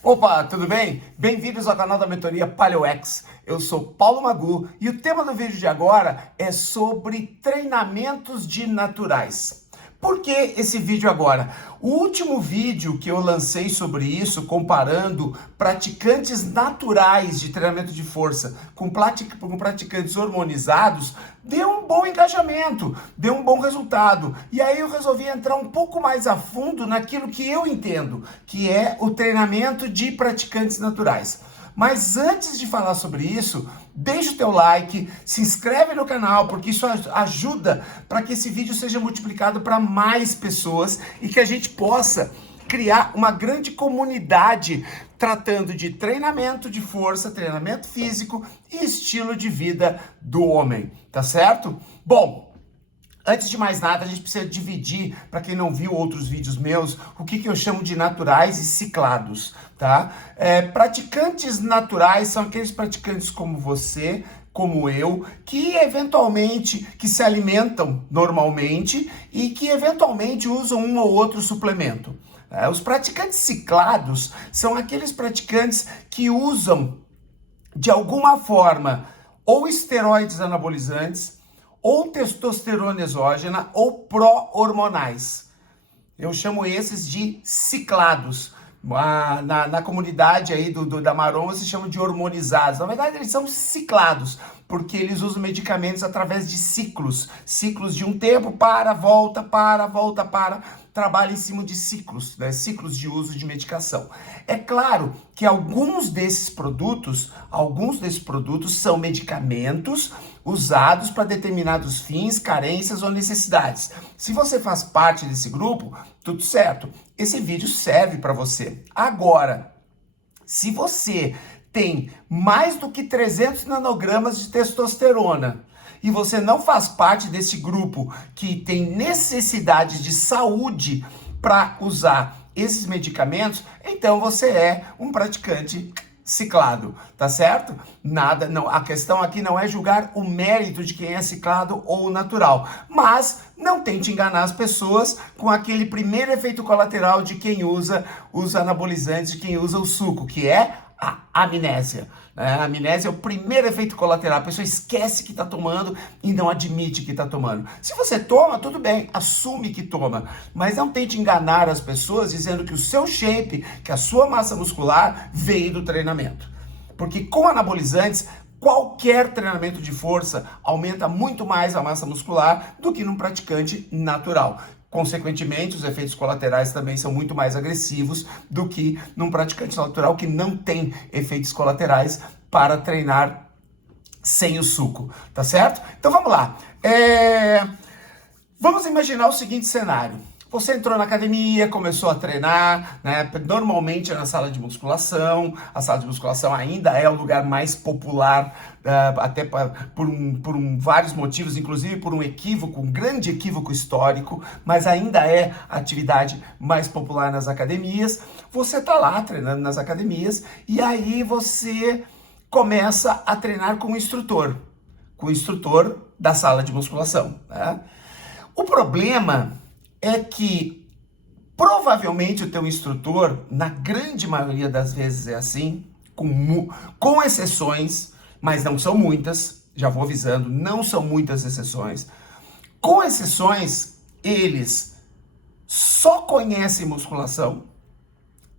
Opa, tudo bem? Bem-vindos ao canal da mentoria PaleoX. Eu sou Paulo Magu e o tema do vídeo de agora é sobre treinamentos de naturais. Por que esse vídeo agora? O último vídeo que eu lancei sobre isso, comparando praticantes naturais de treinamento de força com praticantes hormonizados, deu um bom engajamento, deu um bom resultado. E aí eu resolvi entrar um pouco mais a fundo naquilo que eu entendo, que é o treinamento de praticantes naturais. Mas antes de falar sobre isso, deixa o teu like, se inscreve no canal, porque isso ajuda para que esse vídeo seja multiplicado para mais pessoas e que a gente possa criar uma grande comunidade tratando de treinamento de força, treinamento físico e estilo de vida do homem, tá certo? Bom, antes de mais nada, a gente precisa dividir, para quem não viu outros vídeos meus, o que eu chamo de naturais e ciclados, tá? Praticantes naturais são aqueles praticantes como você, como eu, que eventualmente, que se alimentam normalmente e que eventualmente usam um ou outro suplemento. Os praticantes ciclados são aqueles praticantes que usam, de alguma forma, ou esteroides anabolizantes, ou testosterona exógena, ou pró-hormonais. Eu chamo esses de ciclados. Na comunidade aí da Maromba se chama de hormonizados. Na verdade, eles são ciclados, porque eles usam medicamentos através de ciclos. Ciclos de um tempo, volta, trabalha em cima de ciclos, né? Ciclos de uso de medicação. É claro que alguns desses produtos são medicamentos usados para determinados fins, carências ou necessidades. Se você faz parte desse grupo, tudo certo. Esse vídeo serve para você. Agora, se você tem mais do que 300 nanogramas de testosterona e você não faz parte desse grupo que tem necessidade de saúde para usar esses medicamentos, então você é um praticante ciclado, tá certo? Nada, não, a questão aqui não é julgar o mérito de quem é ciclado ou natural, mas não tente enganar as pessoas com aquele primeiro efeito colateral de quem usa os anabolizantes, de quem usa o suco, que é a amnésia. A amnésia é o primeiro efeito colateral. A pessoa esquece que está tomando e não admite que está tomando. Se você toma, tudo bem, assume que toma. Mas não tente enganar as pessoas dizendo que o seu shape, que a sua massa muscular veio do treinamento. Porque com anabolizantes, qualquer treinamento de força aumenta muito mais a massa muscular do que num praticante natural. Consequentemente, os efeitos colaterais também são muito mais agressivos do que num praticante natural que não tem efeitos colaterais para treinar sem o suco, tá certo? Então vamos lá. Vamos imaginar o seguinte cenário. Você entrou na academia, começou a treinar, né? Normalmente é na sala de musculação. A sala de musculação ainda é o lugar mais popular, até por vários motivos, inclusive por um equívoco, um grande equívoco histórico, mas ainda é a atividade mais popular nas academias. Você está lá treinando nas academias e aí você começa a treinar com o instrutor da sala de musculação, né? O problema é que provavelmente o teu instrutor, na grande maioria das vezes é assim, com exceções, mas não são muitas, já vou avisando, não são muitas exceções. Com exceções, eles só conhecem musculação,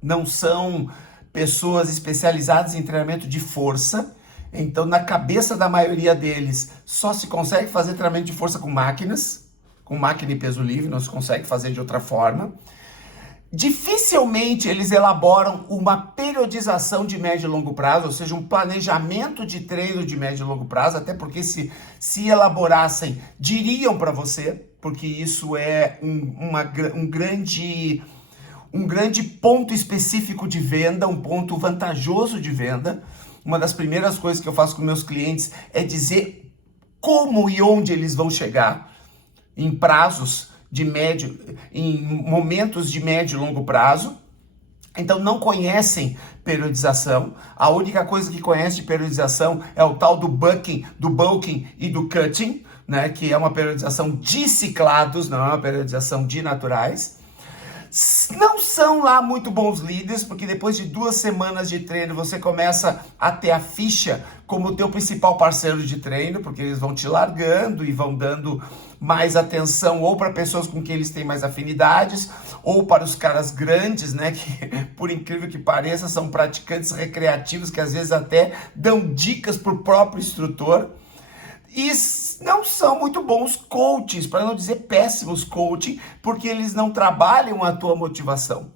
não são pessoas especializadas em treinamento de força. Então, na cabeça da maioria deles, só se consegue fazer treinamento de força com máquinas, com máquina e peso livre, não se consegue fazer de outra forma. Dificilmente eles elaboram uma periodização de médio e longo prazo, ou seja, um planejamento de treino de médio e longo prazo, até porque se elaborassem, diriam para você, porque isso é um grande ponto específico de venda, um ponto vantajoso de venda. Uma das primeiras coisas que eu faço com meus clientes é dizer como e onde eles vão chegar em prazos de médio, em momentos de médio e longo prazo. Então não conhecem periodização. A única coisa que conhece de periodização é o tal do bulking e do cutting, né, que é uma periodização de ciclados, não é uma periodização de naturais. Não são lá muito bons líderes, porque depois de 2 semanas de treino você começa a ter a ficha como teu principal parceiro de treino, porque eles vão te largando e vão dando mais atenção ou para pessoas com quem eles têm mais afinidades, ou para os caras grandes, né, que por incrível que pareça são praticantes recreativos que às vezes até dão dicas para o próprio instrutor. E não são muito bons coaches, para não dizer péssimos coaching, porque eles não trabalham a tua motivação.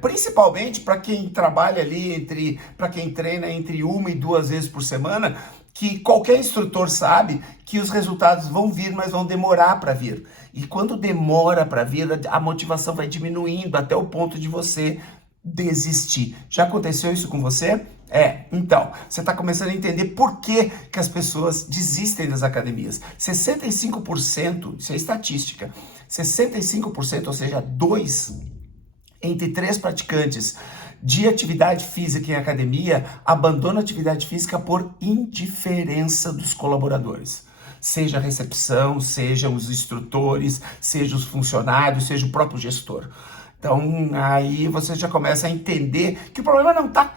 Principalmente para quem trabalha ali para quem treina entre 1 e 2 vezes por semana, que qualquer instrutor sabe que os resultados vão vir, mas vão demorar para vir. E quando demora para vir, a motivação vai diminuindo até o ponto de você desistir. Já aconteceu isso com você? Então, você está começando a entender por que as pessoas desistem das academias. 65%, isso é estatística, 65%, ou seja, 2 entre 3 praticantes de atividade física em academia abandonam a atividade física por indiferença dos colaboradores. Seja a recepção, sejam os instrutores, sejam os funcionários, seja o próprio gestor. Então, aí você já começa a entender que o problema não tá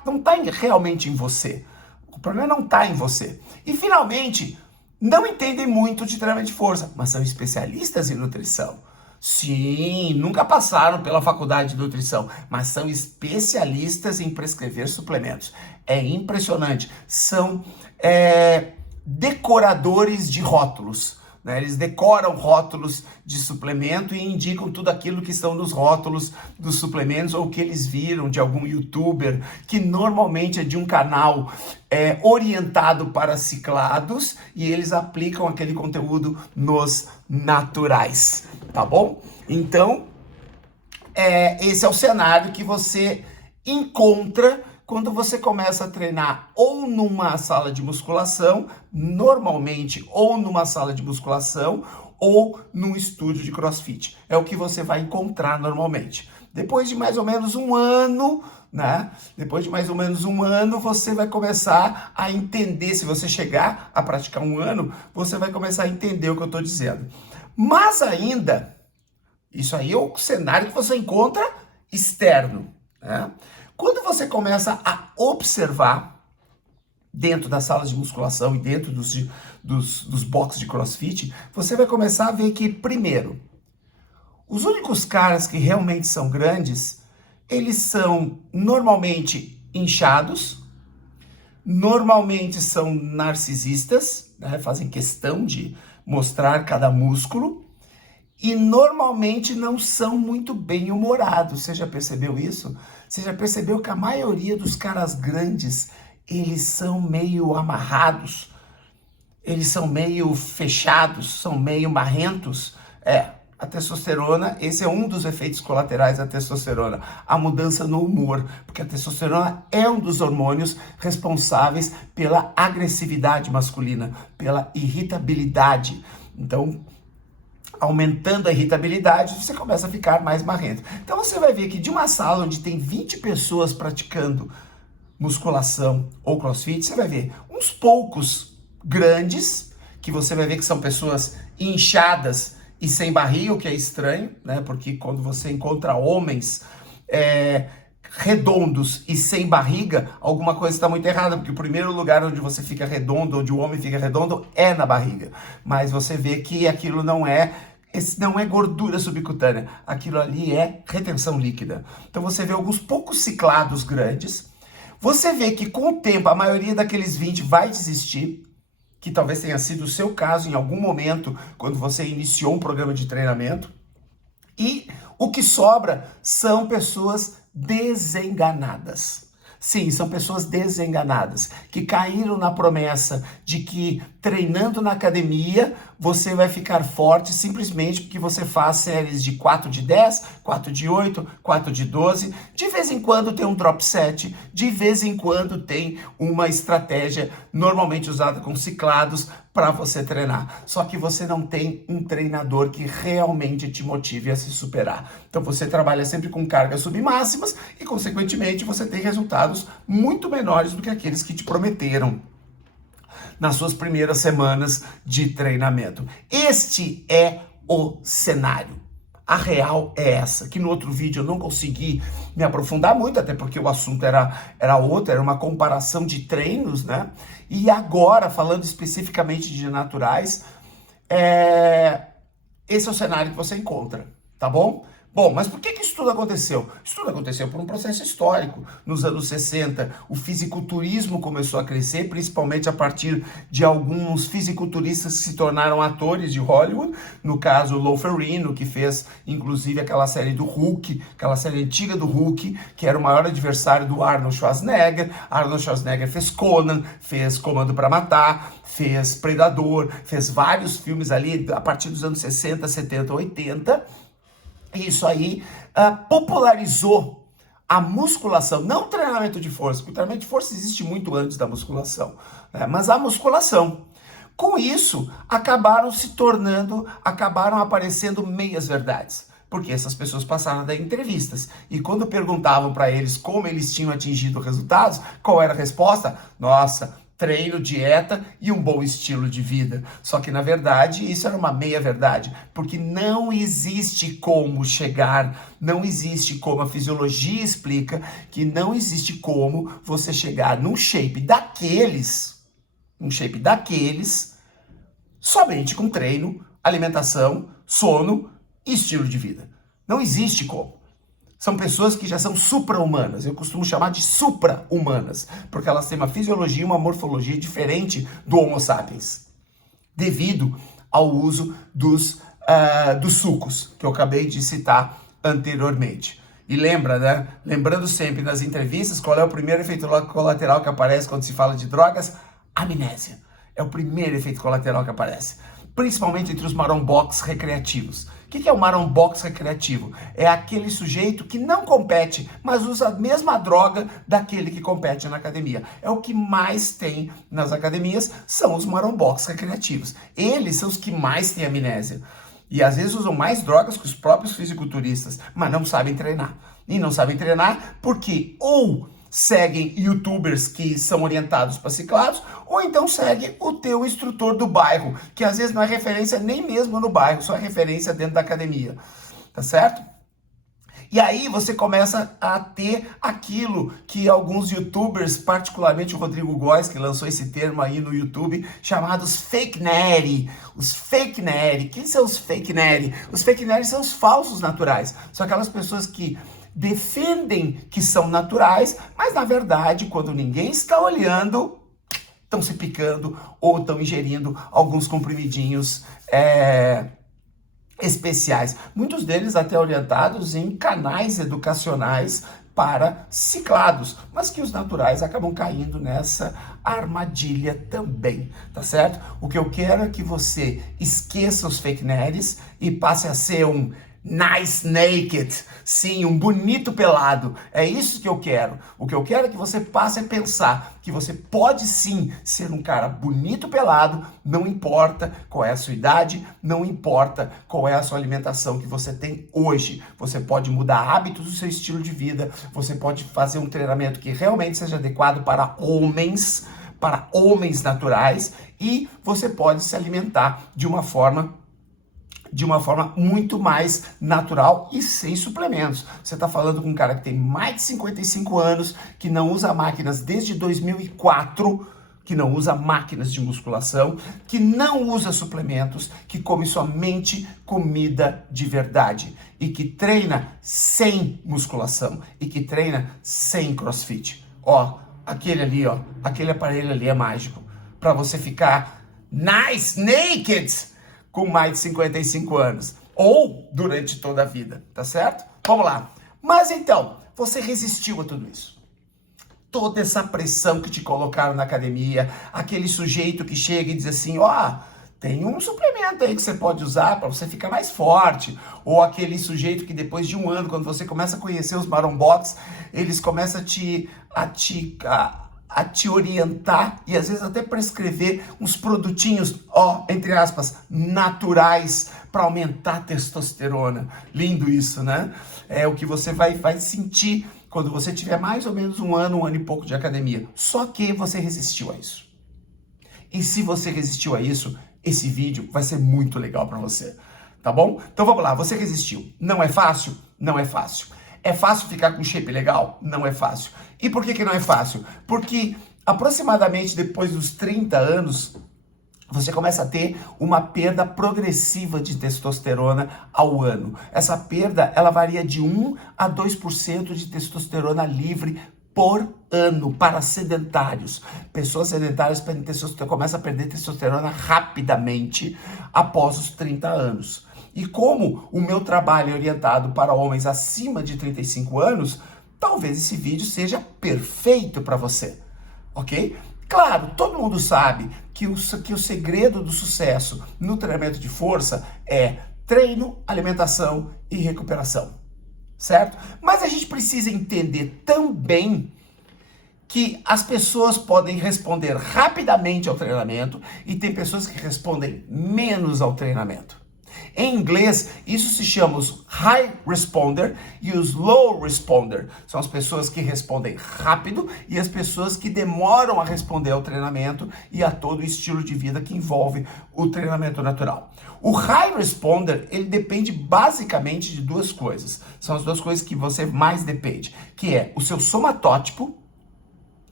realmente em você. O problema não está em você. E, finalmente, não entendem muito de treinamento de força, mas são especialistas em nutrição. Sim, nunca passaram pela faculdade de nutrição, mas são especialistas em prescrever suplementos. É impressionante. São decoradores de rótulos. Eles decoram rótulos de suplemento e indicam tudo aquilo que estão nos rótulos dos suplementos ou que eles viram de algum youtuber, que normalmente é de um canal orientado para ciclados, e eles aplicam aquele conteúdo nos naturais, tá bom? Então, esse é o cenário que você encontra quando você começa a treinar ou numa sala de musculação, normalmente, ou numa sala de musculação, ou num estúdio de CrossFit. É o que você vai encontrar normalmente. Depois de mais ou menos um ano, né? Depois de mais ou menos um ano, você vai começar a entender. Se você chegar a praticar um ano, você vai começar a entender o que eu estou dizendo. Mas ainda, isso aí é o cenário que você encontra externo, né? Quando você começa a observar dentro das salas de musculação e dentro dos boxes de CrossFit, você vai começar a ver que, primeiro, os únicos caras que realmente são grandes, eles são normalmente inchados, normalmente são narcisistas, né? Fazem questão de mostrar cada músculo, e normalmente não são muito bem-humorados. Você já percebeu isso? Você já percebeu que a maioria dos caras grandes, eles são meio amarrados, eles são meio fechados, são meio marrentos? A testosterona, esse é um dos efeitos colaterais da testosterona, a mudança no humor, porque a testosterona é um dos hormônios responsáveis pela agressividade masculina, pela irritabilidade. Então, aumentando a irritabilidade, você começa a ficar mais marrento. Então você vai ver que de uma sala onde tem 20 pessoas praticando musculação ou CrossFit, você vai ver uns poucos grandes, que você vai ver que são pessoas inchadas e sem barriga, o que é estranho, né? Porque quando você encontra homens redondos e sem barriga, alguma coisa está muito errada, porque o primeiro lugar onde você fica redondo, onde o homem fica redondo, é na barriga. Mas você vê que aquilo não é gordura subcutânea, aquilo ali é retenção líquida. Então você vê alguns poucos ciclados grandes, você vê que com o tempo a maioria daqueles 20 vai desistir, que talvez tenha sido o seu caso em algum momento, quando você iniciou um programa de treinamento, e o que sobra são pessoas desenganadas. Sim, são pessoas desenganadas, que caíram na promessa de que treinando na academia você vai ficar forte simplesmente porque você faz séries de 4 de 10, 4 de 8, 4 de 12, de vez em quando tem um drop set, de vez em quando tem uma estratégia normalmente usada com ciclados para você treinar. Só que você não tem um treinador que realmente te motive a se superar. Então você trabalha sempre com cargas submáximas e, consequentemente, você tem resultados muito menores do que aqueles que te prometeram nas suas primeiras semanas de treinamento. Este é o cenário. A real é essa, que no outro vídeo eu não consegui me aprofundar muito, até porque o assunto era outro, era uma comparação de treinos, né? E agora, falando especificamente de naturais, esse é o cenário que você encontra, tá bom? Bom, mas por que isso tudo aconteceu? Isso tudo aconteceu por um processo histórico. Nos anos 60, o fisiculturismo começou a crescer, principalmente a partir de alguns fisiculturistas que se tornaram atores de Hollywood. No caso, o Lou Ferrigno, que fez, inclusive, aquela série do Hulk, aquela série antiga do Hulk, que era o maior adversário do Arnold Schwarzenegger. Arnold Schwarzenegger fez Conan, fez Comando para Matar, fez Predador, fez vários filmes ali a partir dos anos 60, 70, 80. Isso aí popularizou a musculação, não o treinamento de força, porque o treinamento de força existe muito antes da musculação, né? Mas a musculação. Com isso, acabaram aparecendo meias-verdades, porque essas pessoas passaram a dar entrevistas, e quando perguntavam para eles como eles tinham atingido resultados, qual era a resposta? Nossa, treino, dieta e um bom estilo de vida. Só que, na verdade, isso era uma meia-verdade, porque não existe como chegar, não existe como, a fisiologia explica que não existe como você chegar num shape daqueles, somente com treino, alimentação, sono e estilo de vida. Não existe como. São pessoas que já são supra-humanas, eu costumo chamar de supra-humanas, porque elas têm uma fisiologia e uma morfologia diferente do Homo sapiens, devido ao uso dos sucos, que eu acabei de citar anteriormente. E lembra, né? Lembrando sempre nas entrevistas, qual é o primeiro efeito colateral que aparece quando se fala de drogas? Amnésia. É o primeiro efeito colateral que aparece, principalmente entre os marombox recreativos. O que é o marombox recreativo? É aquele sujeito que não compete, mas usa a mesma droga daquele que compete na academia. É o que mais tem nas academias, são os marombox recreativos. Eles são os que mais têm amnésia. E às vezes usam mais drogas que os próprios fisiculturistas, mas não sabem treinar. E não sabem treinar porque ou seguem youtubers que são orientados para ciclados, ou então segue o teu instrutor do bairro, que às vezes não é referência nem mesmo no bairro, só é referência dentro da academia, tá certo? E aí você começa a ter aquilo que alguns youtubers, particularmente o Rodrigo Góes, que lançou esse termo aí no YouTube, chamados fake neri. Os fake neri. Quem são os fake neri? Os fake neri são os falsos naturais. São aquelas pessoas que defendem que são naturais, mas na verdade, quando ninguém está olhando, estão se picando ou estão ingerindo alguns comprimidinhos especiais. Muitos deles até orientados em canais educacionais para ciclados, mas que os naturais acabam caindo nessa armadilha também, tá certo? O que eu quero é que você esqueça os fake nerds e passe a ser um nice naked, sim, um bonito pelado. É isso que eu quero. O que eu quero é que você passe a pensar que você pode sim ser um cara bonito pelado, não importa qual é a sua idade, não importa qual é a sua alimentação que você tem hoje. Você pode mudar hábitos do seu estilo de vida, você pode fazer um treinamento que realmente seja adequado para homens naturais, e você pode se alimentar de uma forma muito mais natural e sem suplementos. Você está falando com um cara que tem mais de 55 anos, que não usa máquinas desde 2004, que não usa máquinas de musculação, que não usa suplementos, que come somente comida de verdade e que treina sem musculação e que treina sem crossfit. Ó, aquele aparelho ali é mágico para você ficar nice naked com mais de 55 anos, ou durante toda a vida, tá certo? Vamos lá. Mas então, você resistiu a tudo isso. Toda essa pressão que te colocaram na academia, aquele sujeito que chega e diz assim, tem um suplemento aí que você pode usar para você ficar mais forte. Ou aquele sujeito que depois de um ano, quando você começa a conhecer os marombox, eles começam a te orientar e às vezes até prescrever uns produtinhos, entre aspas, naturais para aumentar a testosterona. Lindo isso, né? É o que você vai sentir quando você tiver mais ou menos um ano e pouco de academia. Só que você resistiu a isso. E se você resistiu a isso, esse vídeo vai ser muito legal para você. tá bom? Então vamos lá, você resistiu. Não é fácil? Não é fácil. É fácil ficar com shape legal? Não é fácil. E por que não é fácil? Porque aproximadamente depois dos 30 anos, você começa a ter uma perda progressiva de testosterona ao ano. Essa perda, ela varia de 1 a 2% de testosterona livre por ano para sedentários. Pessoas sedentárias começam a perder testosterona rapidamente após os 30 anos. E como o meu trabalho é orientado para homens acima de 35 anos, talvez esse vídeo seja perfeito para você, ok? Claro, todo mundo sabe que o segredo do sucesso no treinamento de força é treino, alimentação e recuperação, certo? Mas a gente precisa entender também que as pessoas podem responder rapidamente ao treinamento e tem pessoas que respondem menos ao treinamento. Em inglês, isso se chama os high responder e os low responder. São as pessoas que respondem rápido e as pessoas que demoram a responder ao treinamento e a todo o estilo de vida que envolve o treinamento natural. O high responder, ele depende basicamente de duas coisas. São as duas coisas que você mais depende, que é o seu somatótipo,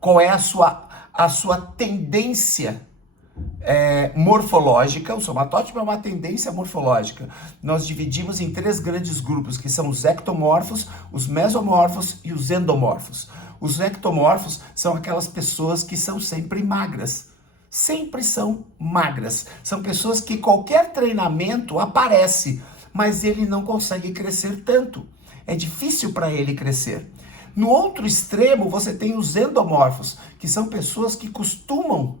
qual é a sua tendência morfológica. O somatótipo é uma tendência morfológica. Nós dividimos em 3 grandes grupos, que são os ectomorfos, os mesomorfos e os endomorfos. Os ectomorfos são aquelas pessoas que são sempre magras. Sempre são magras. São pessoas que qualquer treinamento aparece, mas ele não consegue crescer tanto. É difícil para ele crescer. No outro extremo, você tem os endomorfos, que são pessoas que costumam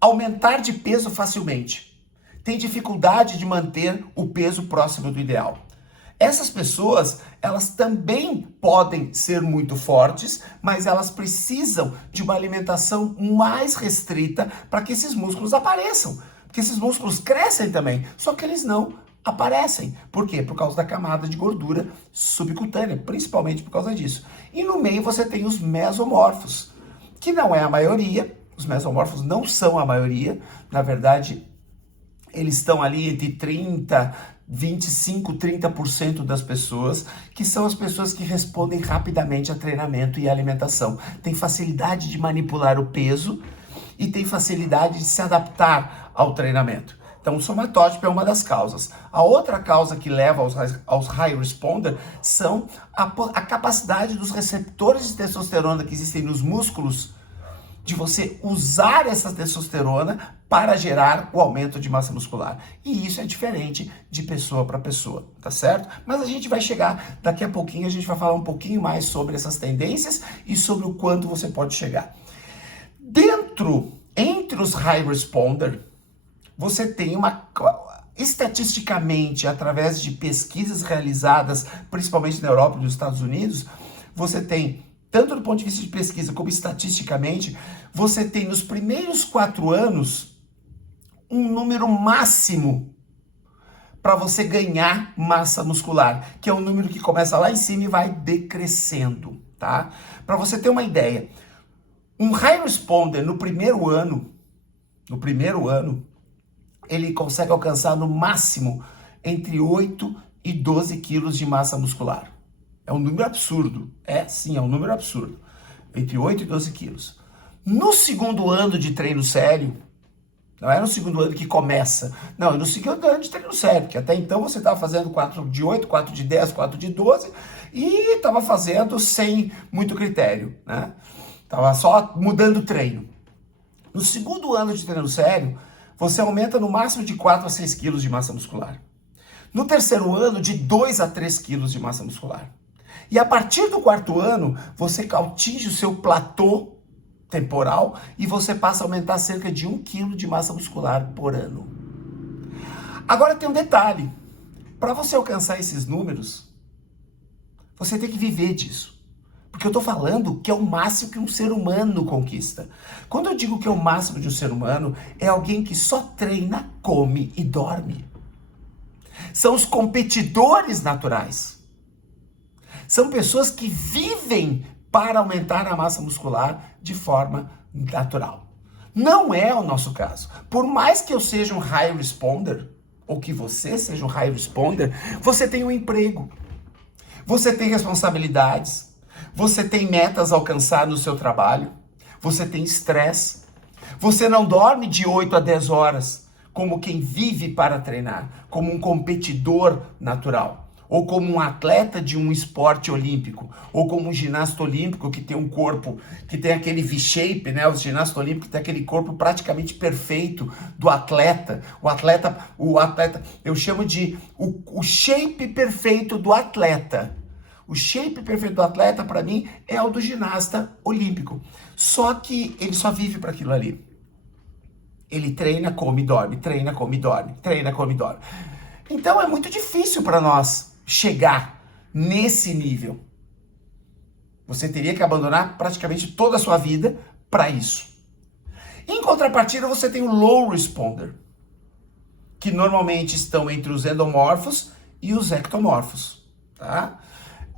aumentar de peso facilmente. Tem dificuldade de manter o peso próximo do ideal. Essas pessoas, elas também podem ser muito fortes, mas elas precisam de uma alimentação mais restrita para que esses músculos apareçam. Porque esses músculos crescem também, só que eles não aparecem. Por quê? Por causa da camada de gordura subcutânea, principalmente por causa disso. E no meio você tem os mesomorfos, que não é a maioria. Os mesomorfos não são a maioria. Na verdade, eles estão ali entre 25, 30% das pessoas, que são as pessoas que respondem rapidamente a treinamento e alimentação. Tem facilidade de manipular o peso e tem facilidade de se adaptar ao treinamento. Então, o somatótipo é uma das causas. A outra causa que leva aos high responder são a capacidade dos receptores de testosterona que existem nos músculos de você usar essa testosterona para gerar o aumento de massa muscular. E isso é diferente de pessoa para pessoa, tá certo? Mas a gente vai chegar, daqui a pouquinho a gente vai falar um pouquinho mais sobre essas tendências e sobre o quanto você pode chegar. Entre os high responder, você tem estatisticamente, através de pesquisas realizadas, principalmente na Europa e nos Estados Unidos, você tem, tanto do ponto de vista de pesquisa como estatisticamente, você tem nos primeiros 4 anos um número máximo para você ganhar massa muscular, que é um número que começa lá em cima e vai decrescendo, tá? Para você ter uma ideia, um high responder no primeiro ano, ele consegue alcançar no máximo entre 8 e 12 quilos de massa muscular. É um número absurdo. É um número absurdo. Entre 8 e 12 quilos. No segundo ano de treino sério, não é no segundo ano que começa, não, é no segundo ano de treino sério, porque até então você estava fazendo 4 de 8, 4 de 10, 4 de 12 e estava fazendo sem muito critério, né? Estava só mudando o treino. No segundo ano de treino sério, você aumenta no máximo de 4 a 6 quilos de massa muscular. No terceiro ano, de 2 a 3 quilos de massa muscular. E a partir do 4º ano, você atinge o seu platô temporal e você passa a aumentar cerca de 1 quilo de massa muscular por ano. Agora tem um detalhe. Para você alcançar esses números, você tem que viver disso. Porque eu estou falando que é o máximo que um ser humano conquista. Quando eu digo que é o máximo de um ser humano, é alguém que só treina, come e dorme. São os competidores naturais. São pessoas que vivem para aumentar a massa muscular de forma natural. Não é o nosso caso. Por mais que eu seja um high responder, ou que você seja um high responder, você tem um emprego, você tem responsabilidades, você tem metas a alcançar no seu trabalho, você tem estresse, você não dorme de 8 a 10 horas, como quem vive para treinar, como um competidor natural, ou como um atleta de um esporte olímpico, ou como um ginasta olímpico que tem um corpo, que tem aquele V-shape, né? O ginasta olímpico tem aquele corpo praticamente perfeito do atleta. O atleta, eu chamo de o shape perfeito do atleta. O shape perfeito do atleta, para mim, é o do ginasta olímpico. Só que ele só vive para aquilo ali. Ele treina, come, dorme, treina, come, dorme, treina, come, dorme. Então é muito difícil para nós chegar nesse nível. Você teria que abandonar praticamente toda a sua vida para isso. Em contrapartida, você tem o low responder, que normalmente estão entre os endomorfos e os ectomorfos, tá?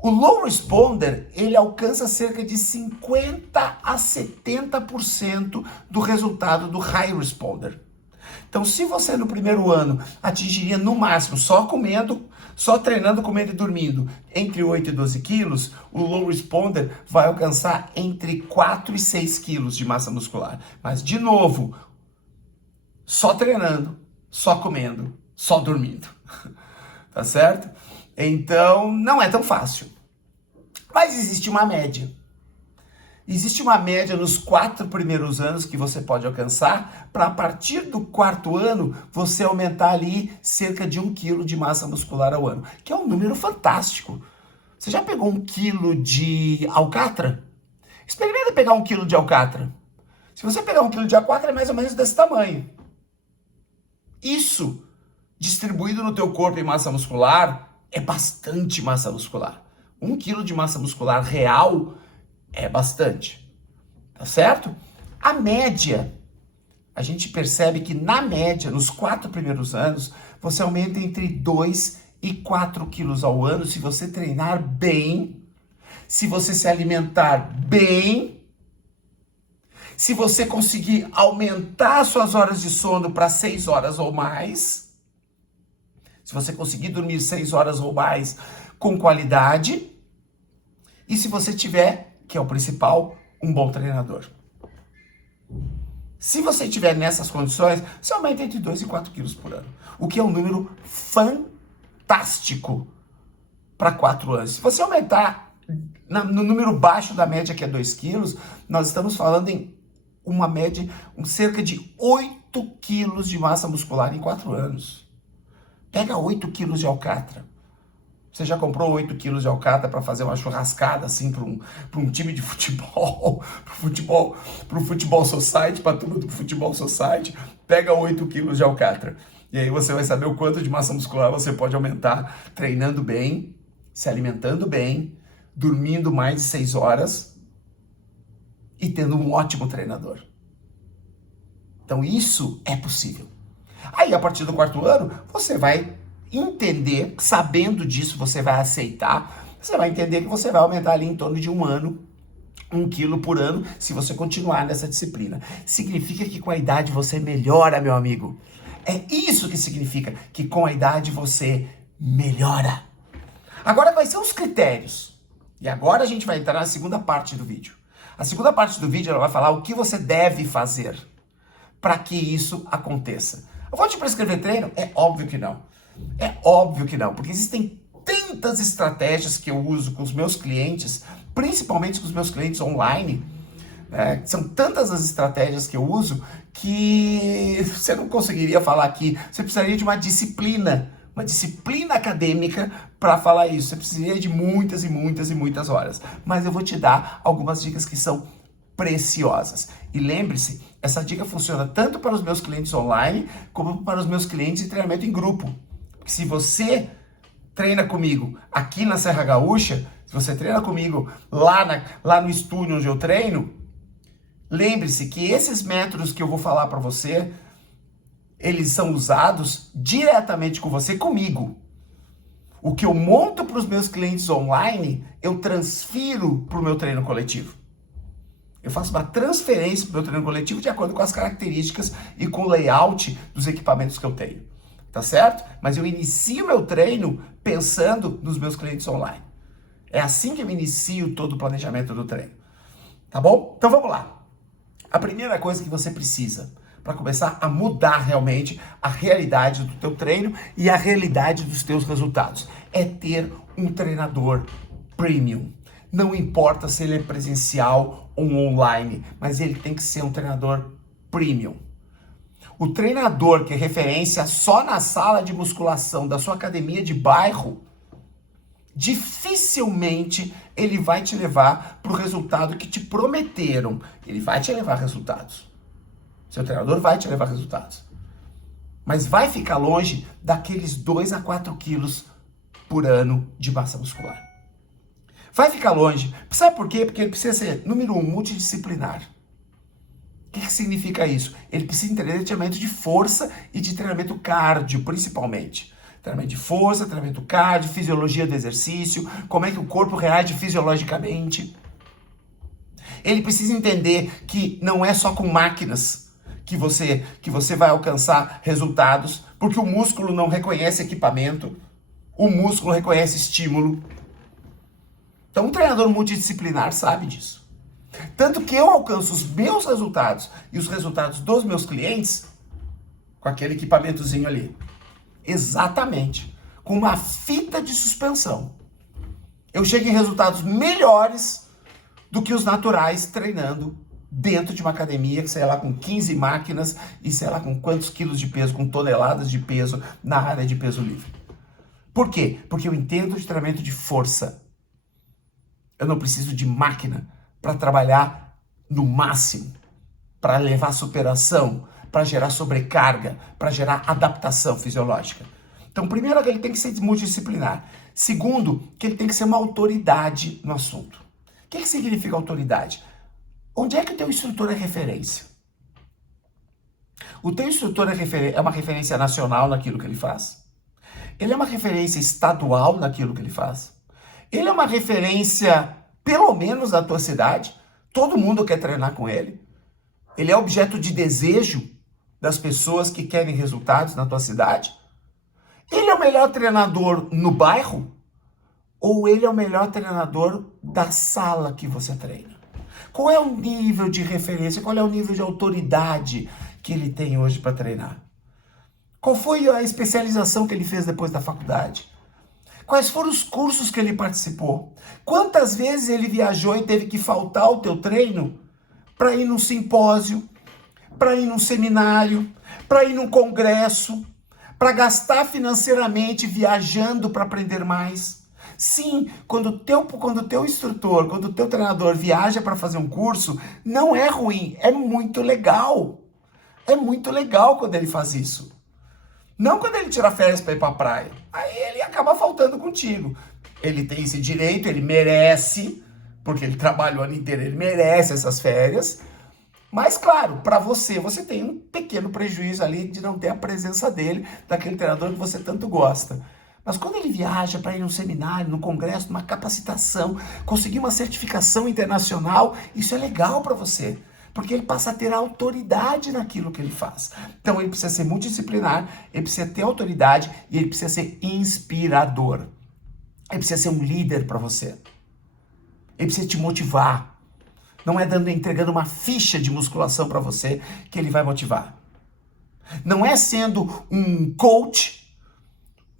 O low responder, ele alcança cerca de 50 a 70% do resultado do high responder. Então, se você no primeiro ano atingiria no máximo, só comendo, só treinando, comendo e dormindo, entre 8 e 12 quilos, o low responder vai alcançar entre 4 e 6 quilos de massa muscular. Mas, de novo, só treinando, só comendo, só dormindo. Tá certo? Então, não é tão fácil. Mas existe uma média. Existe uma média nos 4 primeiros anos que você pode alcançar, para a partir do 4º ano, você aumentar ali cerca de 1 quilo de massa muscular ao ano, que é um número fantástico. Você já pegou 1 quilo de alcatra? Experimenta pegar 1 quilo de alcatra. Se você pegar 1 quilo de alcatra, é mais ou menos desse tamanho. Isso, distribuído no teu corpo em massa muscular, é bastante massa muscular. 1 quilo de massa muscular real é bastante, tá certo? A média, a gente percebe que na média, nos 4 primeiros anos, você aumenta entre 2 e 4 quilos ao ano se você treinar bem, se você se alimentar bem, se você conseguir aumentar suas horas de sono para 6 horas ou mais, se você conseguir dormir 6 horas ou mais com qualidade, e se você tiver, que é o principal, um bom treinador. Se você estiver nessas condições, você aumenta entre 2 e 4 quilos por ano, o que é um número fantástico para 4 anos. Se você aumentar no número baixo da média, que é 2 quilos, nós estamos falando em uma média, cerca de 8 quilos de massa muscular em 4 anos. Pega 8 quilos de alcatra. Você já comprou 8 quilos de alcatra para fazer uma churrascada assim para um time de futebol, para o futebol society, para a turma do futebol society? Pega 8 quilos de alcatra. E aí você vai saber o quanto de massa muscular você pode aumentar treinando bem, se alimentando bem, dormindo mais de 6 horas e tendo um ótimo treinador. Então isso é possível. Aí a partir do 4º ano, você vai entender, sabendo disso, você vai aceitar, você vai entender que você vai aumentar ali em torno de 1 ano, 1 quilo por ano, se você continuar nessa disciplina. Significa que com a idade você melhora, meu amigo. É isso que significa, que com a idade você melhora. Agora quais são os critérios? E agora a gente vai entrar na segunda parte do vídeo. A segunda parte do vídeo ela vai falar o que você deve fazer para que isso aconteça. Eu vou te prescrever treino? É óbvio que não. É óbvio que não, porque existem tantas estratégias que eu uso com os meus clientes, principalmente com os meus clientes online, né? São tantas as estratégias que eu uso que você não conseguiria falar aqui. Você precisaria de uma disciplina acadêmica para falar isso. Você precisaria de muitas e muitas e muitas horas. Mas eu vou te dar algumas dicas que são preciosas. E lembre-se, essa dica funciona tanto para os meus clientes online como para os meus clientes em treinamento em grupo. Se você treina comigo aqui na Serra Gaúcha, se você treina comigo lá no estúdio onde eu treino, lembre-se que esses métodos que eu vou falar para você, eles são usados diretamente com você, comigo. O que eu monto para os meus clientes online, eu transfiro para o meu treino coletivo. Eu faço uma transferência para o meu treino coletivo de acordo com as características e com o layout dos equipamentos que eu tenho. Tá certo? Mas eu inicio meu treino pensando nos meus clientes online. É assim que eu inicio todo o planejamento do treino. Tá bom? Então vamos lá. A primeira coisa que você precisa para começar a mudar realmente a realidade do teu treino e a realidade dos teus resultados é ter um treinador premium. Não importa se ele é presencial ou online, mas ele tem que ser um treinador premium. O treinador que é referência só na sala de musculação da sua academia de bairro, dificilmente ele vai te levar para o resultado que te prometeram. Ele vai te levar resultados. Seu treinador vai te levar resultados. Mas vai ficar longe daqueles 2 a 4 quilos por ano de massa muscular. Vai ficar longe. Sabe por quê? Porque ele precisa ser, número 1, multidisciplinar. O que significa isso? Ele precisa entender treinamento de força e de treinamento cardio, principalmente. Treinamento de força, treinamento cardio, fisiologia do exercício, como é que o corpo reage fisiologicamente. Ele precisa entender que não é só com máquinas que você vai alcançar resultados, porque o músculo não reconhece equipamento, o músculo reconhece estímulo. Então, um treinador multidisciplinar sabe disso. Tanto que eu alcanço os meus resultados e os resultados dos meus clientes com aquele equipamentozinho ali. Exatamente. Com uma fita de suspensão. Eu chego em resultados melhores do que os naturais treinando dentro de uma academia, sei lá, com 15 máquinas e sei lá com quantos quilos de peso, com toneladas de peso na área de peso livre. Por quê? Porque eu entendo de treinamento de força. Eu não preciso de máquina para trabalhar no máximo, para levar superação, para gerar sobrecarga, para gerar adaptação fisiológica. Então, primeiro, que ele tem que ser multidisciplinar. Segundo, que ele tem que ser uma autoridade no assunto. O que significa autoridade? Onde é que o teu instrutor é referência? O teu instrutor é uma referência nacional naquilo que ele faz? Ele é uma referência estadual naquilo que ele faz? Ele é uma referência, pelo menos, da tua cidade? Todo mundo quer treinar com ele? Ele é objeto de desejo das pessoas que querem resultados na tua cidade? Ele é o melhor treinador no bairro? Ou ele é o melhor treinador da sala que você treina? Qual é o nível de referência, qual é o nível de autoridade que ele tem hoje para treinar? Qual foi a especialização que ele fez depois da faculdade? Quais foram os cursos que ele participou? Quantas vezes ele viajou e teve que faltar ao teu treino para ir num simpósio, para ir num seminário, para ir num congresso, para gastar financeiramente viajando para aprender mais? Sim, quando o teu instrutor, quando o teu treinador viaja para fazer um curso, não é ruim, é muito legal. É muito legal quando ele faz isso. Não quando ele tira férias para ir para a praia. Aí ele acaba faltando contigo. Ele tem esse direito, ele merece, porque ele trabalha o ano inteiro, ele merece essas férias. Mas, claro, para você tem um pequeno prejuízo ali de não ter a presença dele, daquele treinador que você tanto gosta. Mas quando ele viaja para ir num seminário, num congresso, numa capacitação, conseguir uma certificação internacional, isso é legal para você. Porque ele passa a ter autoridade naquilo que ele faz. Então ele precisa ser multidisciplinar, ele precisa ter autoridade e ele precisa ser inspirador. Ele precisa ser um líder para você. Ele precisa te motivar. Não é entregando uma ficha de musculação para você que ele vai motivar. Não é sendo um coach,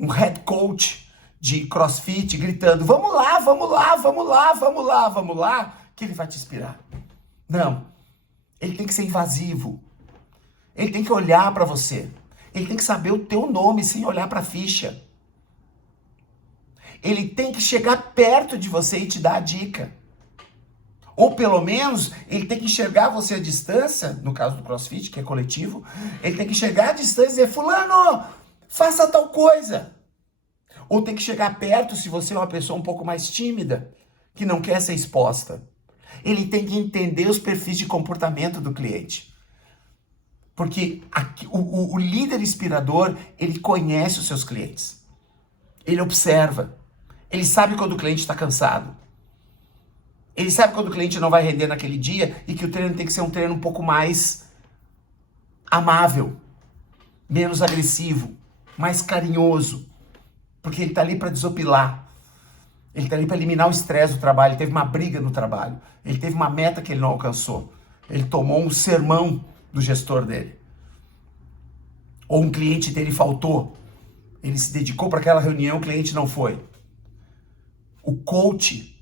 um head coach de CrossFit gritando vamos lá, vamos lá, vamos lá, vamos lá, vamos lá, que ele vai te inspirar. Não. Ele tem que ser invasivo. Ele tem que olhar para você. Ele tem que saber o teu nome sem olhar para a ficha. Ele tem que chegar perto de você e te dar a dica. Ou pelo menos, ele tem que enxergar você à distância, no caso do CrossFit, que é coletivo, ele tem que chegar à distância e dizer, fulano, faça tal coisa. Ou tem que chegar perto se você é uma pessoa um pouco mais tímida, que não quer ser exposta. Ele tem que entender os perfis de comportamento do cliente. Porque o líder inspirador, ele conhece os seus clientes. Ele observa. Ele sabe quando o cliente está cansado. Ele sabe quando o cliente não vai render naquele dia e que o treino tem que ser um treino um pouco mais amável, menos agressivo, mais carinhoso, porque ele está ali para desopilar. Ele está ali para eliminar o estresse do trabalho. Ele teve uma briga no trabalho. Ele teve uma meta que ele não alcançou. Ele tomou um sermão do gestor dele. Ou um cliente dele faltou. Ele se dedicou para aquela reunião, o cliente não foi. O coach,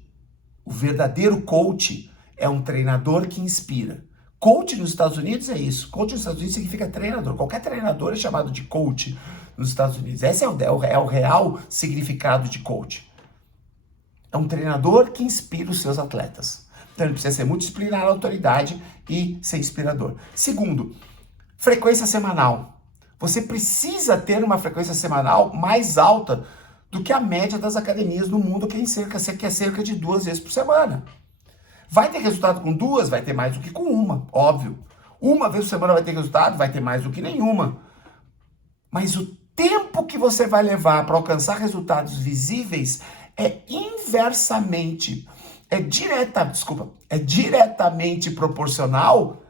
o verdadeiro coach, é um treinador que inspira. Coach nos Estados Unidos é isso. Coach nos Estados Unidos significa treinador. Qualquer treinador é chamado de coach nos Estados Unidos. Esse é o real significado de coach. É um treinador que inspira os seus atletas. Então ele precisa ser multidisciplinar, autoridade e ser inspirador. Segundo, frequência semanal. Você precisa ter uma frequência semanal mais alta do que a média das academias no mundo, que é cerca de 2 vezes por semana. Vai ter resultado com 2? Vai ter mais do que com uma, óbvio. Uma vez por semana vai ter resultado? Vai ter mais do que nenhuma. Mas o tempo que você vai levar para alcançar resultados visíveis é diretamente proporcional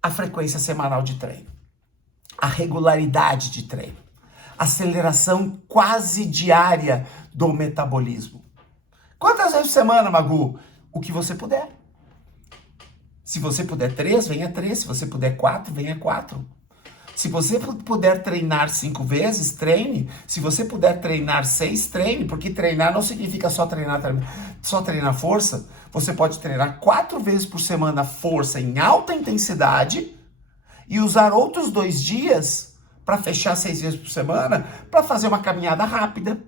à frequência semanal de treino, à regularidade de treino, à aceleração quase diária do metabolismo. Quantas vezes por semana, Magu? O que você puder. Se você puder 3, venha 3. Se você puder 4, venha 4. Se você puder treinar 5 vezes, treine. Se você puder treinar 6, treine. Porque treinar não significa só treinar força. Você pode treinar 4 vezes por semana força em alta intensidade e usar outros 2 dias para fechar 6 vezes por semana para fazer uma caminhada rápida,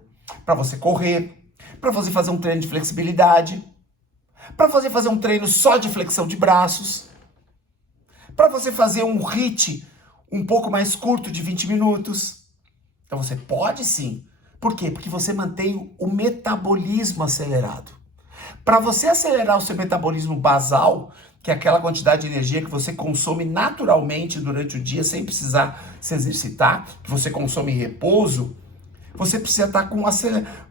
para você correr, para você fazer um treino de flexibilidade, para você fazer um treino só de flexão de braços, para você fazer um HIIT um pouco mais curto de 20 minutos. Então você pode sim. Por quê? Porque você mantém o metabolismo acelerado. Para você acelerar o seu metabolismo basal, que é aquela quantidade de energia que você consome naturalmente durante o dia, sem precisar se exercitar, que você consome em repouso, você precisa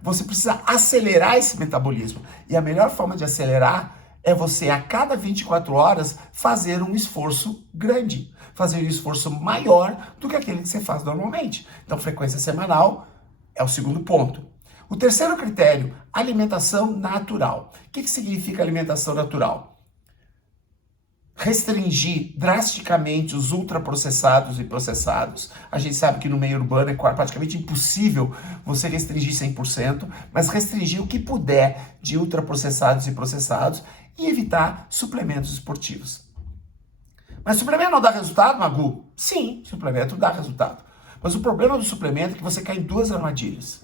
você precisa acelerar esse metabolismo. E a melhor forma de acelerar é você, a cada 24 horas, fazer um esforço grande, fazer um esforço maior do que aquele que você faz normalmente. Então, frequência semanal é o segundo ponto. O terceiro critério, alimentação natural. O que significa alimentação natural? Restringir drasticamente os ultraprocessados e processados. A gente sabe que no meio urbano é praticamente impossível você restringir 100%, mas restringir o que puder de ultraprocessados e processados e evitar suplementos esportivos. Mas suplemento não dá resultado, Magu? Sim, suplemento dá resultado. Mas o problema do suplemento é que você cai em 2 armadilhas.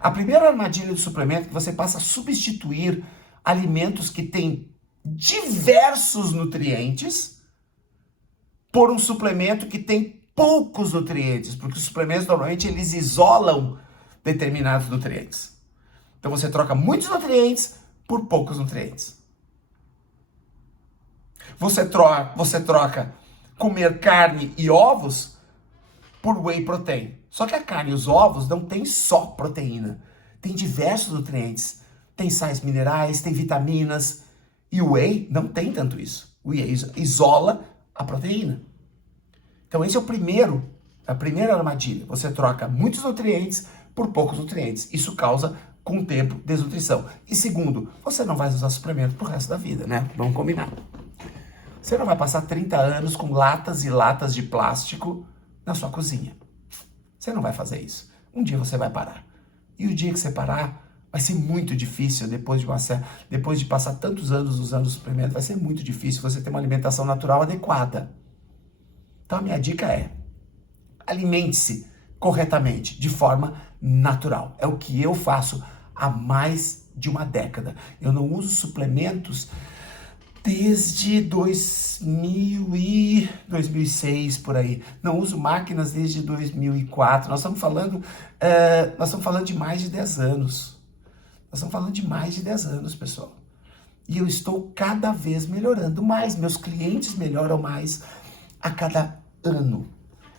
A primeira armadilha do suplemento é que você passa a substituir alimentos que têm diversos nutrientes por um suplemento que tem poucos nutrientes, porque os suplementos normalmente eles isolam determinados nutrientes. Então você troca muitos nutrientes por poucos nutrientes. Você troca comer carne e ovos por whey protein. Só que a carne e os ovos não tem só proteína, tem diversos nutrientes, tem sais minerais, tem vitaminas. E o whey não tem tanto isso. O whey isola a proteína. Então esse é a primeira armadilha. Você troca muitos nutrientes por poucos nutrientes. Isso causa, com o tempo, desnutrição. E segundo, você não vai usar suplemento pro resto da vida, né? Vamos combinar. Você não vai passar 30 anos com latas e latas de plástico na sua cozinha. Você não vai fazer isso. Um dia você vai parar. E o dia que você parar, vai ser muito difícil, depois de passar tantos anos usando o suplemento, vai ser muito difícil você ter uma alimentação natural adequada. Então a minha dica é, alimente-se corretamente, de forma natural. É o que eu faço há mais de uma década. Eu não uso suplementos desde 2006, por aí. Não uso máquinas desde 2004. Nós estamos falando de mais de 10 anos. Nós estamos falando de mais de 10 anos, pessoal. E eu estou cada vez melhorando mais. Meus clientes melhoram mais a cada ano.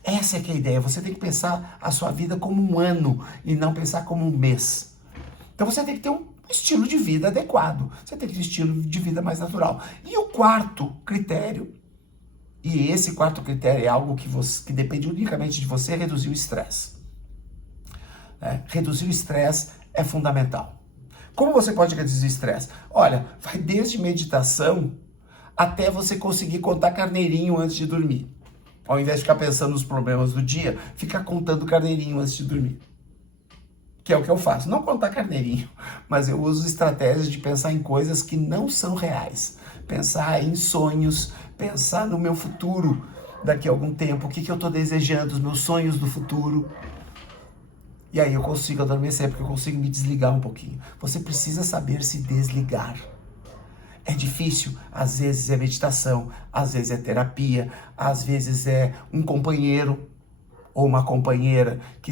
Essa é que é a ideia. Você tem que pensar a sua vida como um ano e não pensar como um mês. Então você tem que ter um estilo de vida adequado. Você tem que ter um estilo de vida mais natural. E o quarto critério, e esse quarto critério é algo que depende unicamente de você, é reduzir o estresse. Reduzir o estresse é fundamental. Como você pode reduzir o estresse? Olha, vai desde meditação até você conseguir contar carneirinho antes de dormir. Ao invés de ficar pensando nos problemas do dia, ficar contando carneirinho antes de dormir. Que é o que eu faço. Não contar carneirinho, mas eu uso estratégias de pensar em coisas que não são reais. Pensar em sonhos, pensar no meu futuro daqui a algum tempo, o que eu estou desejando, os meus sonhos do futuro. E aí eu consigo adormecer, porque eu consigo me desligar um pouquinho. Você precisa saber se desligar. É difícil, às vezes é meditação, às vezes é terapia, às vezes é um companheiro ou uma companheira que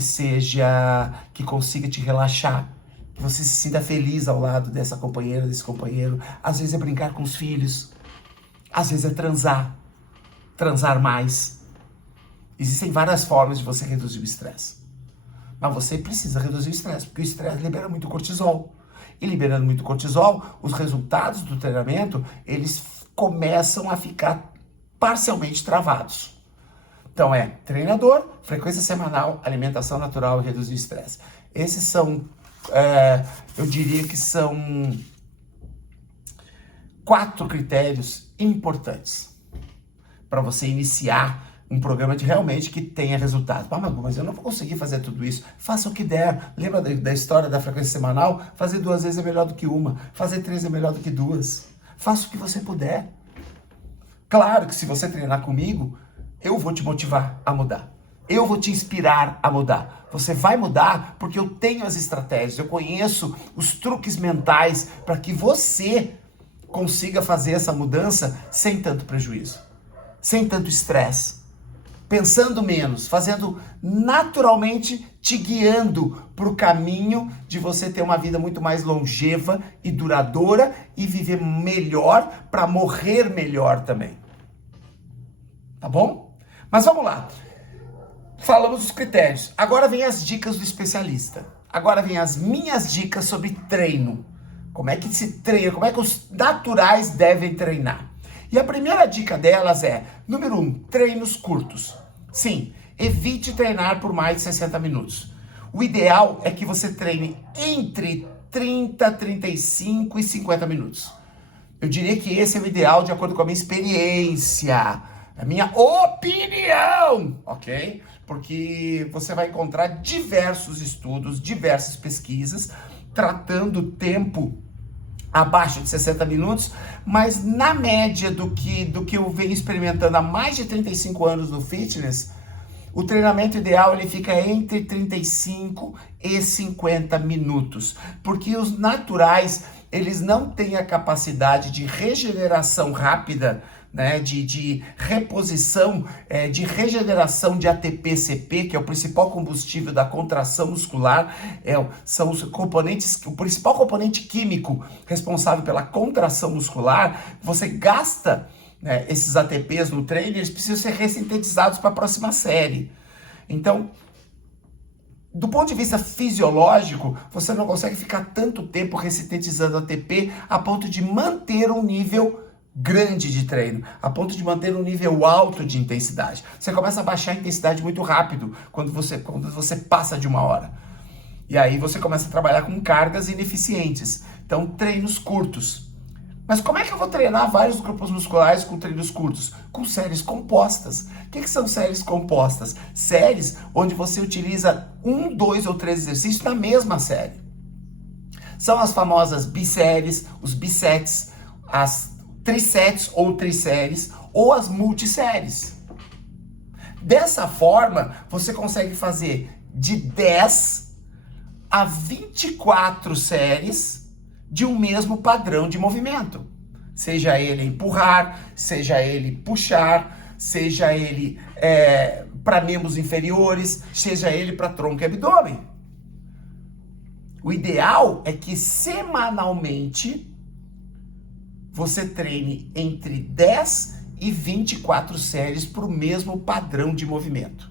consiga te relaxar, que você se sinta feliz ao lado dessa companheira, desse companheiro. Às vezes é brincar com os filhos, às vezes é transar mais. Existem várias formas de você reduzir o estresse. Mas você precisa reduzir o estresse, porque o estresse libera muito cortisol. E liberando muito cortisol, os resultados do treinamento, eles começam a ficar parcialmente travados. Então treinador, frequência semanal, alimentação natural e reduzir o estresse. Esses são, eu diria que são 4 critérios importantes para você iniciar um programa de realmente que tenha resultado. Mas eu não vou conseguir fazer tudo isso. Faça o que der. Lembra da história da frequência semanal? Fazer 2 vezes é melhor do que uma. Fazer 3 é melhor do que 2. Faça o que você puder. Claro que se você treinar comigo, eu vou te motivar a mudar. Eu vou te inspirar a mudar. Você vai mudar porque eu tenho as estratégias, eu conheço os truques mentais para que você consiga fazer essa mudança sem tanto prejuízo, sem tanto estresse. Pensando menos, fazendo naturalmente, te guiando para o caminho de você ter uma vida muito mais longeva e duradoura e viver melhor para morrer melhor também. Tá bom? Mas vamos lá. Falamos dos critérios. Agora vem as dicas do especialista. Agora vem as minhas dicas sobre treino. Como é que se treina, como é que os naturais devem treinar. E a primeira dica delas é, número 1, treinos curtos. Sim, evite treinar por mais de 60 minutos. O ideal é que você treine entre 30, 35 e 50 minutos. Eu diria que esse é o ideal de acordo com a minha experiência, a minha opinião, ok? Porque você vai encontrar diversos estudos, diversas pesquisas, tratando o tempo abaixo de 60 minutos, mas na média do que eu venho experimentando há mais de 35 anos no fitness, o treinamento ideal ele fica entre 35 e 50 minutos, porque os naturais, eles não têm a capacidade de regeneração rápida, né, de reposição, de regeneração de ATP-CP, que é o principal combustível da contração muscular, são os componentes, o principal componente químico responsável pela contração muscular. Você gasta, né, esses ATPs no treino, eles precisam ser ressintetizados para a próxima série. Então, do ponto de vista fisiológico, você não consegue ficar tanto tempo ressintetizando ATP a ponto de manter um nível grande de treino, a ponto de manter um nível alto de intensidade. Você começa a baixar a intensidade muito rápido quando você passa de 1 hora. E aí você começa a trabalhar com cargas ineficientes. Então, treinos curtos. Mas como é que eu vou treinar vários grupos musculares com treinos curtos? Com séries compostas. O que são séries compostas? Séries onde você utiliza 1, 2 ou 3 exercícios na mesma série. São as famosas bisséries, os bissets, as trisets ou trisséries, ou as multisséries. Dessa forma, você consegue fazer de 10 a 24 séries de um mesmo padrão de movimento. Seja ele empurrar, seja ele puxar, seja ele para membros inferiores, seja ele para tronco e abdômen. O ideal é que semanalmente você treine entre 10 e 24 séries para o mesmo padrão de movimento.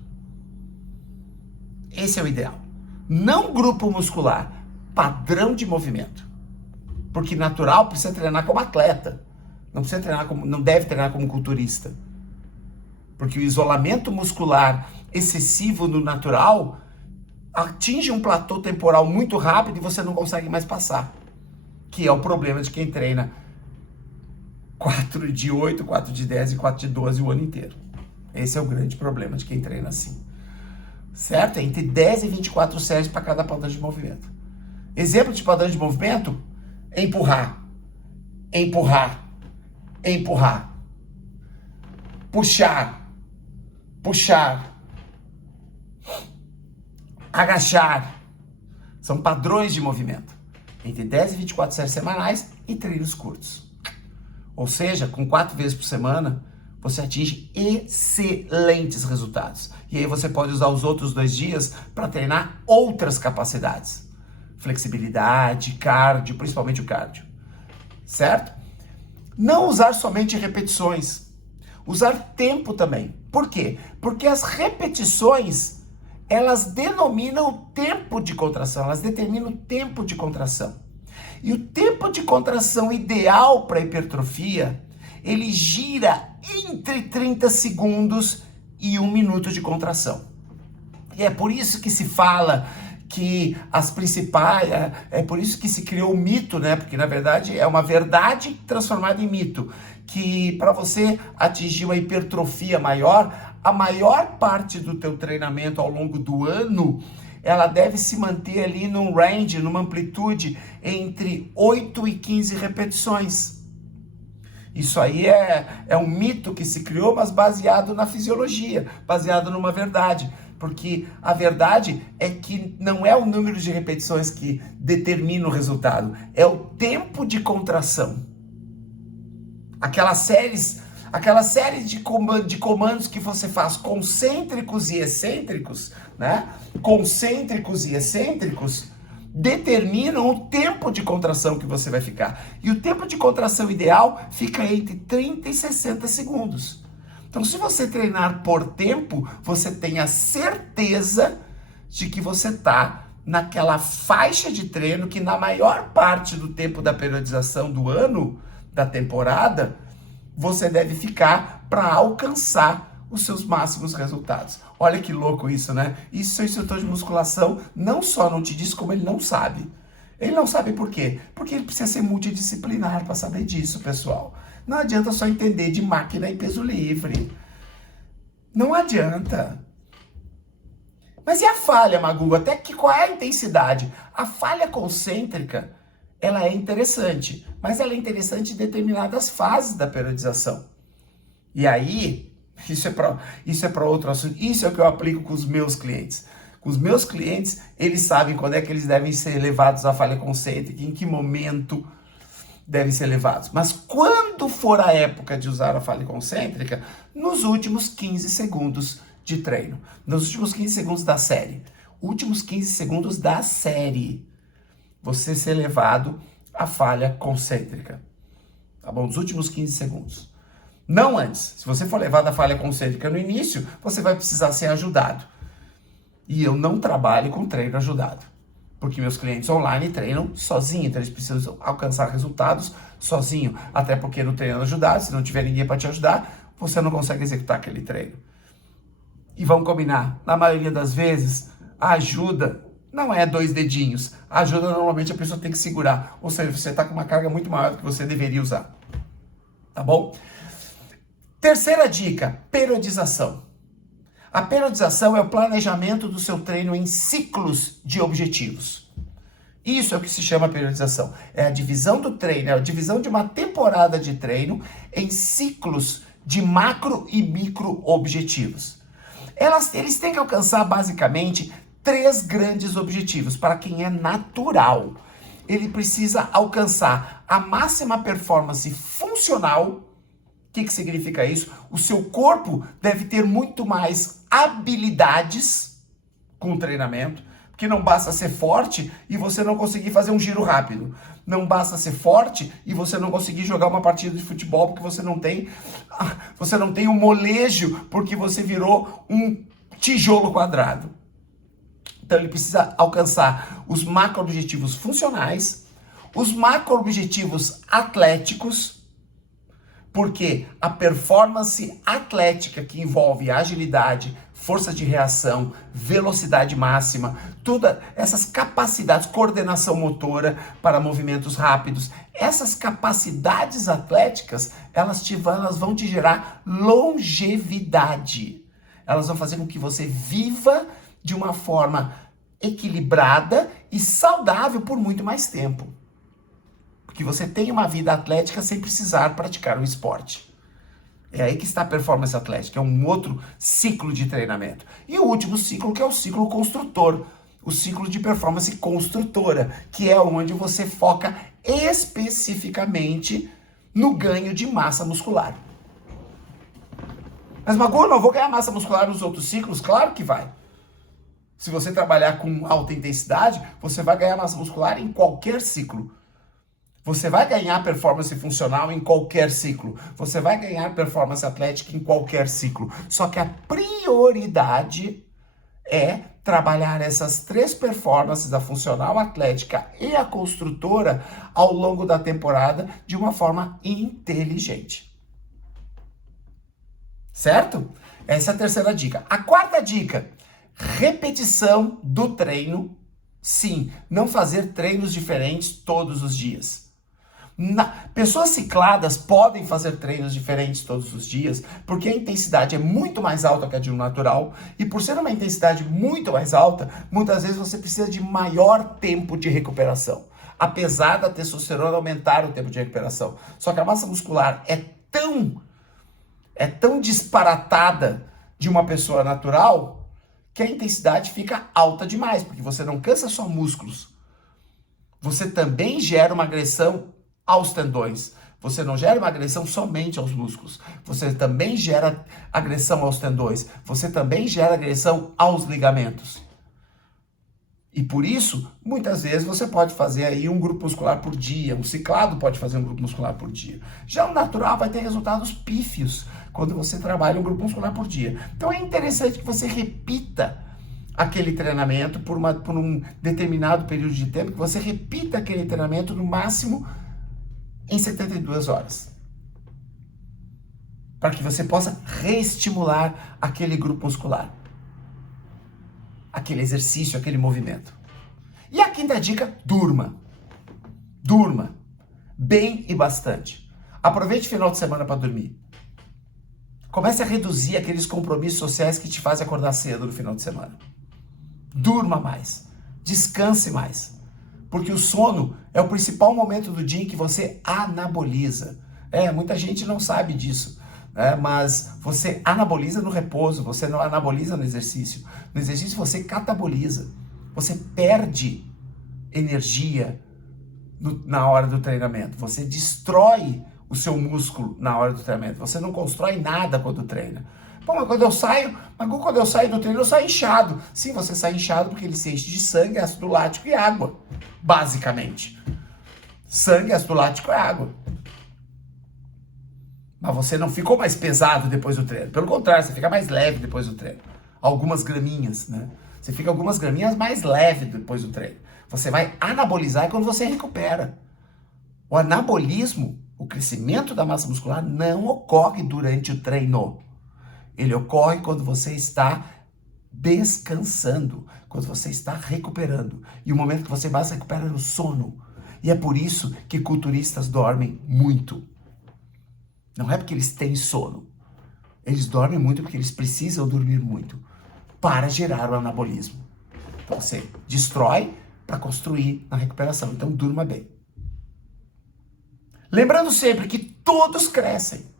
Esse é o ideal. Não grupo muscular, padrão de movimento. Porque natural precisa treinar como atleta. Não deve treinar como culturista. Porque o isolamento muscular excessivo no natural atinge um platô temporal muito rápido e você não consegue mais passar. Que é o problema de quem treina 4 de 8, 4 de 10 e 4 de 12 o ano inteiro. Esse é o grande problema de quem treina assim. Certo? É entre 10 e 24 séries para cada padrão de movimento. Exemplo de padrão de movimento: empurrar, empurrar, empurrar, puxar, puxar, agachar. São padrões de movimento. Entre 10 e 24 séries semanais e treinos curtos. Ou seja, com 4 vezes por semana, você atinge excelentes resultados. E aí você pode usar os outros 2 dias para treinar outras capacidades. Flexibilidade, cardio, principalmente o cardio. Certo? Não usar somente repetições. Usar tempo também. Por quê? Porque as repetições, elas denominam o tempo de contração, elas determinam o tempo de contração. E o tempo de contração ideal para hipertrofia, ele gira entre 30 segundos e 1 minuto de contração. E é por isso que se fala que as principais, é por isso que se criou o mito, né? Porque na verdade é uma verdade transformada em mito, que para você atingir uma hipertrofia maior, a maior parte do teu treinamento ao longo do ano, ela deve se manter ali num range, numa amplitude entre 8 e 15 repetições. Isso aí é um mito que se criou, mas baseado na fisiologia, baseado numa verdade. Porque a verdade é que não é o número de repetições que determina o resultado, é o tempo de contração. Aquela série de comandos que você faz concêntricos e excêntricos, né? Concêntricos e excêntricos determinam o tempo de contração que você vai ficar. E o tempo de contração ideal fica entre 30 e 60 segundos. Então, se você treinar por tempo, você tem a certeza de que você está naquela faixa de treino que na maior parte do tempo da periodização do ano, da temporada, você deve ficar para alcançar os seus máximos resultados. Olha que louco isso, né? Isso seu instrutor de musculação não só não te diz, como ele não sabe. Ele não sabe por quê? Porque ele precisa ser multidisciplinar para saber disso, pessoal. Não adianta só entender de máquina e peso livre. Não adianta. Mas e a falha, Magu? Até que qual é a intensidade? A falha concêntrica, ela é interessante, mas ela é interessante em determinadas fases da periodização. E aí, isso é para outro assunto. Isso é o que eu aplico com os meus clientes. Com os meus clientes, eles sabem quando é que eles devem ser levados à falha concêntrica, em que momento devem ser levados. Mas quando for a época de usar a falha concêntrica, nos últimos 15 segundos de treino. Nos últimos 15 segundos da série. Últimos 15 segundos da série. Você ser levado à falha concêntrica. Tá bom? Nos últimos 15 segundos. Não antes. Se você for levado à falha concêntrica no início, você vai precisar ser ajudado. E eu não trabalho com treino ajudado. Porque meus clientes online treinam sozinho, então eles precisam alcançar resultados sozinho. Até porque no treino ajudado, se não tiver ninguém para te ajudar, você não consegue executar aquele treino. E vamos combinar, na maioria das vezes, a ajuda não é 2 dedinhos. A ajuda normalmente a pessoa tem que segurar. Ou seja, você está com uma carga muito maior do que você deveria usar. Tá bom? Terceira dica, periodização. A periodização é o planejamento do seu treino em ciclos de objetivos. Isso é o que se chama periodização. É a divisão do treino, é a divisão de uma temporada de treino em ciclos de macro e micro objetivos. Eles têm que alcançar basicamente 3 grandes objetivos para quem é natural. Ele precisa alcançar a máxima performance funcional. O que significa isso? O seu corpo deve ter muito mais habilidades com o treinamento, porque não basta ser forte e você não conseguir fazer um giro rápido. Não basta ser forte e você não conseguir jogar uma partida de futebol porque você não tem o molejo, porque você virou um tijolo quadrado. Então ele precisa alcançar os macro-objetivos funcionais, Os macro-objetivos atléticos, porque a performance atlética que envolve agilidade, força de reação, velocidade máxima, todas essas capacidades, coordenação motora para movimentos rápidos, essas capacidades atléticas, elas vão te gerar longevidade. Elas vão fazer com que você viva de uma forma equilibrada e saudável por muito mais tempo. Porque você tem uma vida atlética sem precisar praticar um esporte. É aí que está a performance atlética, é um outro ciclo de treinamento. E o último ciclo, que é o ciclo construtor, o ciclo de performance construtora, que é onde você foca especificamente no ganho de massa muscular. Mas, Magu, não vou ganhar massa muscular nos outros ciclos? Claro que vai. Se você trabalhar com alta intensidade, você vai ganhar massa muscular em qualquer ciclo. Você vai ganhar performance funcional em qualquer ciclo. Você vai ganhar performance atlética em qualquer ciclo. Só que a prioridade é trabalhar essas 3 performances, a funcional, a atlética e a construtora, ao longo da temporada de uma forma inteligente. Certo? Essa é a terceira dica. A quarta dica, repetição do treino. Sim, não fazer treinos diferentes todos os dias. Pessoas cicladas podem fazer treinos diferentes todos os dias, porque a intensidade é muito mais alta que a de um natural, e por ser uma intensidade muito mais alta, muitas vezes você precisa de maior tempo de recuperação, apesar da testosterona aumentar o tempo de recuperação. Só que a massa muscular é tão disparatada de uma pessoa natural, que a intensidade fica alta demais, porque você não cansa só músculos, você também gera uma agressão aos tendões. Você não gera uma agressão somente aos músculos. Você também gera agressão aos tendões. Você também gera agressão aos ligamentos. E por isso, muitas vezes você pode fazer aí um grupo muscular por dia. Um ciclado pode fazer um grupo muscular por dia. Já o natural vai ter resultados pífios quando você trabalha um grupo muscular por dia. Então é interessante que você repita aquele treinamento por um determinado período de tempo, que você repita aquele treinamento no máximo em 72 horas. Para que você possa reestimular aquele grupo muscular, aquele exercício, aquele movimento. E a quinta dica, durma. Durma. Bem e bastante. Aproveite o final de semana para dormir. Comece a reduzir aqueles compromissos sociais que te fazem acordar cedo no final de semana. Durma mais. Descanse mais. Porque o sono é o principal momento do dia em que você anaboliza. Muita gente não sabe disso, né? Mas você anaboliza no repouso, você não anaboliza no exercício. No exercício você cataboliza. Você perde energia na hora do treinamento. Você destrói o seu músculo na hora do treinamento. Você não constrói nada quando treina. Pô, mas quando eu saio do treino, eu saio inchado. Sim, você sai inchado porque ele se enche de sangue, ácido lático e água. Basicamente. Sangue, ácido lático e água. Mas você não ficou mais pesado depois do treino. Pelo contrário, você fica mais leve depois do treino. Algumas graminhas, né? Você fica algumas graminhas mais leve depois do treino. Você vai anabolizar quando você recupera. O anabolismo, o crescimento da massa muscular, não ocorre durante o treino. Ele ocorre quando você está descansando, quando você está recuperando. E o momento que você mais recupera é no sono. E é por isso que culturistas dormem muito. Não é porque eles têm sono. Eles dormem muito porque eles precisam dormir muito para gerar o anabolismo. Então você destrói para construir na recuperação. Então durma bem. Lembrando sempre que todos crescem.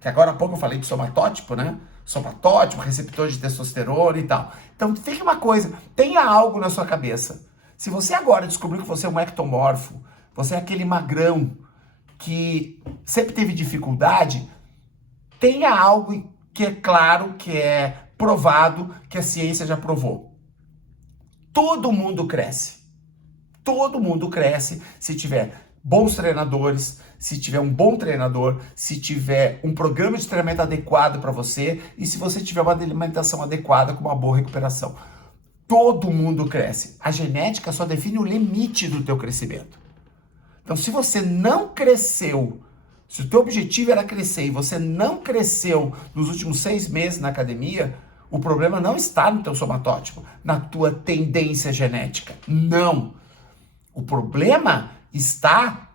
Que agora há pouco eu falei de somatótipo, né? Somatótipo, receptor de testosterona e tal. Então fique uma coisa, tenha algo na sua cabeça. Se você agora descobriu que você é um ectomorfo, você é aquele magrão que sempre teve dificuldade, tenha algo que é claro, que é provado, que a ciência já provou. Todo mundo cresce. Todo mundo cresce se tiver bons treinadores, se tiver um bom treinador, se tiver um programa de treinamento adequado para você e se você tiver uma alimentação adequada com uma boa recuperação. Todo mundo cresce. A genética só define o limite do teu crescimento. Então, se você não cresceu, se o teu objetivo era crescer e você não cresceu nos últimos 6 meses na academia, o problema não está no teu somatótipo, na tua tendência genética. Não. O problema está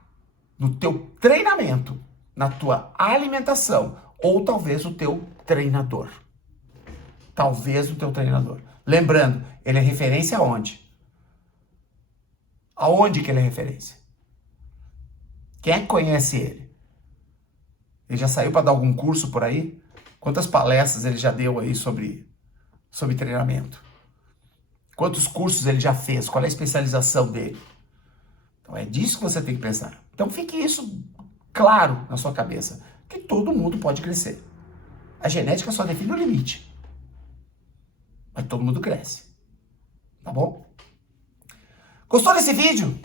no teu treinamento, na tua alimentação, ou talvez o teu treinador. Talvez o teu treinador. Lembrando, ele é referência aonde? Aonde que ele é referência? Quem é que conhece ele? Ele já saiu para dar algum curso por aí? Quantas palestras ele já deu aí sobre treinamento? Quantos cursos ele já fez? Qual é a especialização dele? Então é disso que você tem que pensar. Então fique isso claro na sua cabeça, que todo mundo pode crescer. A genética só define o limite. Mas todo mundo cresce. Tá bom? Gostou desse vídeo?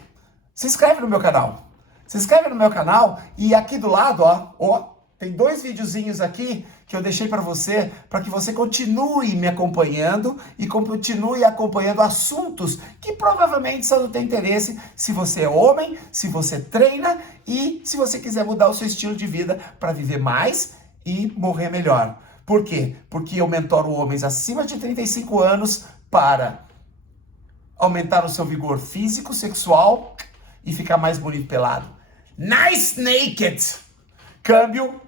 Se inscreve no meu canal. Se inscreve no meu canal e aqui do lado, ó, tem 2 videozinhos aqui que eu deixei para que você continue me acompanhando e continue acompanhando assuntos que provavelmente são do teu interesse, se você é homem, se você treina e se você quiser mudar o seu estilo de vida para viver mais e morrer melhor. Por quê? Porque eu mentoro homens acima de 35 anos para aumentar o seu vigor físico, sexual e ficar mais bonito pelado. Nice naked! Câmbio